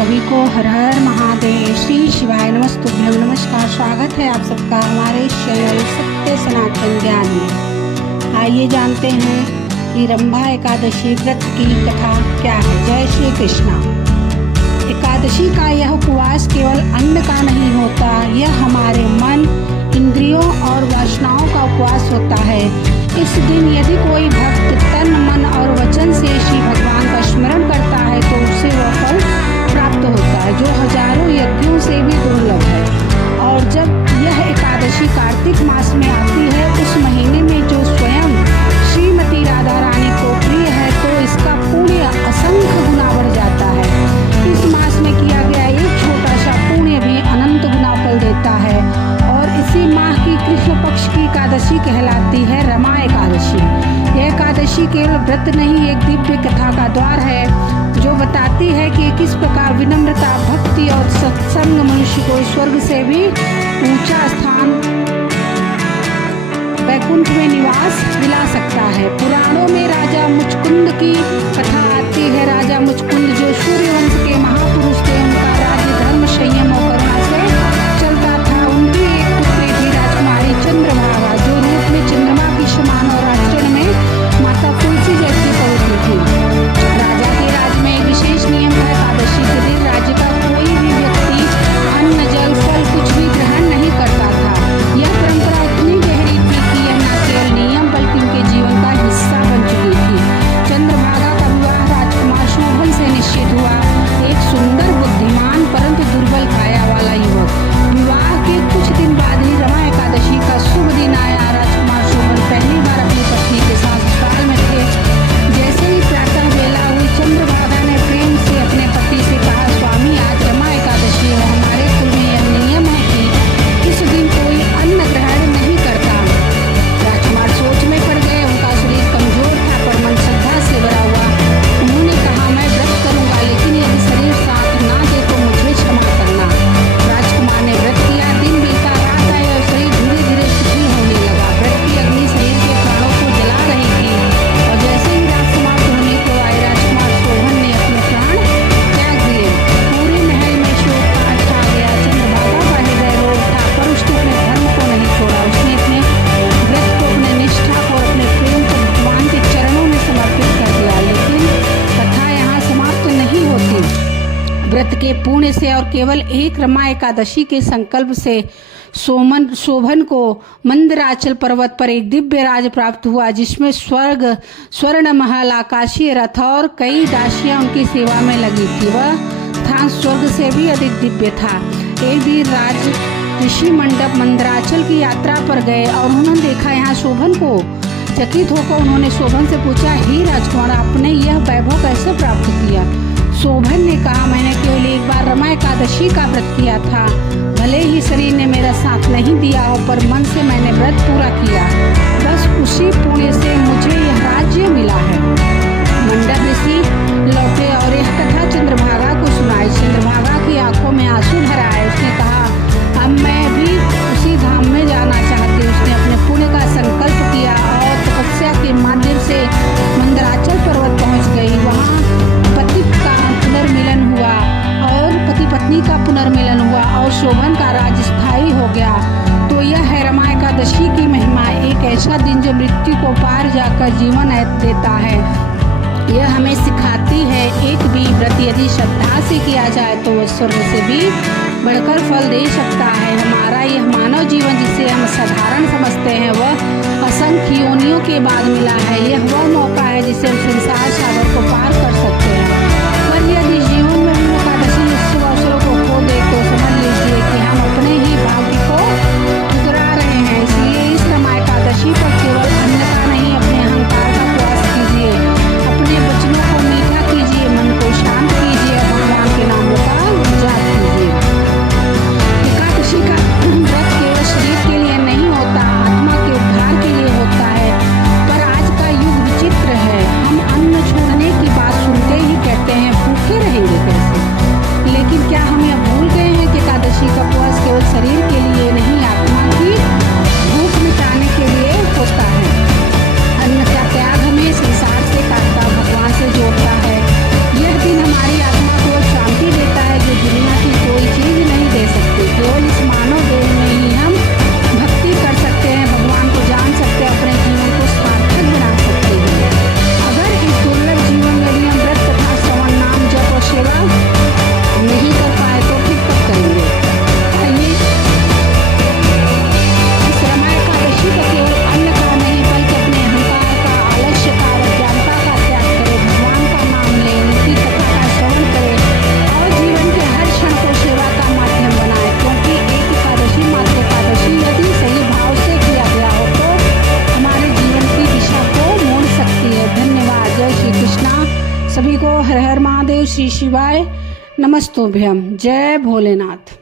सभी को हर हर महादेव, श्री शिवाय नमस्तुभ्यं। नमस्कार, स्वागत है आप सबका हमारे चैनल सत्य सनातन ज्ञान में। आइए जानते हैं कि रंभा एकादशी व्रत की कथा क्या है। जय श्री कृष्णा। एकादशी का यह उपवास केवल अन्न का नहीं होता, यह हमारे मन, इंद्रियों और वासनाओं का उपवास होता है। इस दिन यदि कोई भक्त तन, मन और वचन से श्री भगवान का स्मरण करता है तो उसे वह फल प्राप्त होता है जो हजारों यज्ञों से भी दुर्लभ है। और जब यह एकादशी कार्तिक मास में आती है, उस महीने में जो स्वयं श्रीमती राधा रानी को प्रिय है, तो इसका पुण्य असंख्य गुना बढ़ जाता है। इस मास में किया गया एक छोटा सा पुण्य भी अनंत गुना फल देता है। और इसी माह की कृष्ण पक्ष की एकादशी कहलाती है रमा एकादशी। यह एकादशी केवल व्रत नहीं, एक दिव्य कथा का द्वार है जो बताती है कि किस प्रकार विनम्रता, भक्ति और सत्संग मनुष्य को स्वर्ग से भी ऊंचा स्थान, वैकुंठ में निवास दिला सकता है। पुराणों में राजा मुचकुंद की कथा आती है। राजा मुचकुंद जो सूर्यवंश के महापुरुष थे, उनका राज्य धर्म, संयम और करुणा से चलता था। उनकी एक पुत्री थी राजकुमारी चंद्रभागा, जो रूप में चंद्रमा की समान और आचरण में माता तुलसी जैसी पवित्र थी। राजा के राज में एक विशेष नियम था। एकादशी के दिन राज्य का कोई भी व्यक्ति अन्न, जल, फल कुछ भी ग्रहण नहीं करता था। यह परंपरा इतनी गहरी थी कि यह न केवल नियम बल्कि उनके जीवन का हिस्सा बन चुकी थी। चंद्रभागा का विवाह राजकुमार शोभन से निश्चित हुआ, एक सुंदर, बुद्धिमान परंतु दुर्बल काया वाला युवक। विवाह के कुछ दिन बाद ही रमा एकादशी का शुभ दिन आया। राजकुमार शोभन पहली बार अपनी पत्नी के साथ ससुराल में थे। जैसे ही प्रातः बेला हुई, चंद्रभागा ने प्रेम से अपने पति से कहा, स्वामी, आज रमा एकादशी है। हमारे कुल में यह नियम है कि इस दिन कोई अन्न ग्रहण नहीं करता। राजकुमार सोच में पड़ गए। उनका शरीर कमजोर था पर मन श्रद्धा से भरा हुआ। उन्होंने कहा, मैं व्रत करूंगा, लेकिन यदि शरीर साथ ना दे तो मुझे क्षमा करना। राजकुमार ने व्रत किया। दिन बीता, रात आई और शरीर धीरे धीरे शिथिल होने लगा। व्रत की अग्नि शरीर के प्राणों को जला रही थी और जैसे ही रात समाप्त होने को आई, राजकुमार शोभन ने अपने प्राण त्याग दिए। पूरे महल में शोक का छा गया। चंद्रभागा का हृदय रो उठा, पर उसने अपने धर्म को नहीं छोड़ा। उसने अपने व्रत को, अपने निष्ठा को, अपने प्रेम को भगवान के चरणों में समर्पित कर दिया। लेकिन कथा यहाँ समाप्त नहीं होती। व्रत के पुण्य से और केवल एक रमा एकादशी के संकल्प से शोभन को मंदराचल पर्वत पर एक दिव्य राज प्राप्त हुआ, जिसमें स्वर्ग, स्वर्ण महल, आकाशीय रथ और कई दासियां उनकी सेवा में लगी थी। वह स्थान स्वर्ग से भी अधिक दिव्य था। एक दिन राज ऋषि मंडप मंदराचल की यात्रा पर गए और उन्होंने देखा यहाँ शोभन को। चकित होकर उन्होंने शोभन से पूछा, हे राजकुमार, आपने यह वैभव कैसे प्राप्त किया? शोभन ने कहा, मैंने केवल एक बार रमा एकादशी का व्रत किया था। भले ही शरीर ने मेरा साथ नहीं दिया हो, पर मन से मैंने व्रत पूरा किया। बस उसी पुण्य से मुझे यह राज्य मिला है। मंडप ऋषि लौटे और यह कथा चंद्रभागा को सुनाई। चंद्रभागा की आंखों में आंसू भर आए। उसने कहा, अब मैं भी उसी धाम में जाना चाहती हूँ। उसने अपने पुण्य का संकल्प किया और तपस्या के माध्यम से मंदराचल पर्वत पहुँच गई। वहाँ पति का पुनर्मिलन हुआ और पति पत्नी का पुनर्मिलन हुआ और शोभन का राज स्थायी हो गया। तो यह है रमा एकादशी की महिमा, एक ऐसा दिन जो मृत्यु को पार जाकर जीवन देता है। यह हमें सिखाती है, एक भी व्रत यदि श्रद्धा से किया जाए तो वह स्वर्ग से भी बढ़कर फल दे सकता है। हमारा यह मानव जीवन, जिसे हम साधारण समझते हैं, वह असंख्य योनियों के बाद मिला है। यह वह मौका है जिसे हम संसार सागर को पार कर सकते हैं। पर यदि जीवन में हम एकादशी निश्चित अवसरों को खो दे तो समझ लीजिए कि हम अपने ही भाग्य को ठुकरा रहे हैं। इसलिए इस रमा एकादशी पर केवल अन्न का नहीं, अपने अहंकार का प्रयास कीजिए, अपने वचनों को मीठा कीजिए, मन को शांत कीजिए, भगवान के नामों का जाप कीजिए। एकादशी का व्रत केवल शरीर के लिए नहीं होता, आत्मा के उद्धार के लिए होता है। पर आज का युग विचित्र है। हम अन्न छोड़ने की बात सुनते हर हर महादेव, श्री शिवाय नमस्तोभ्यम। जय भोलेनाथ।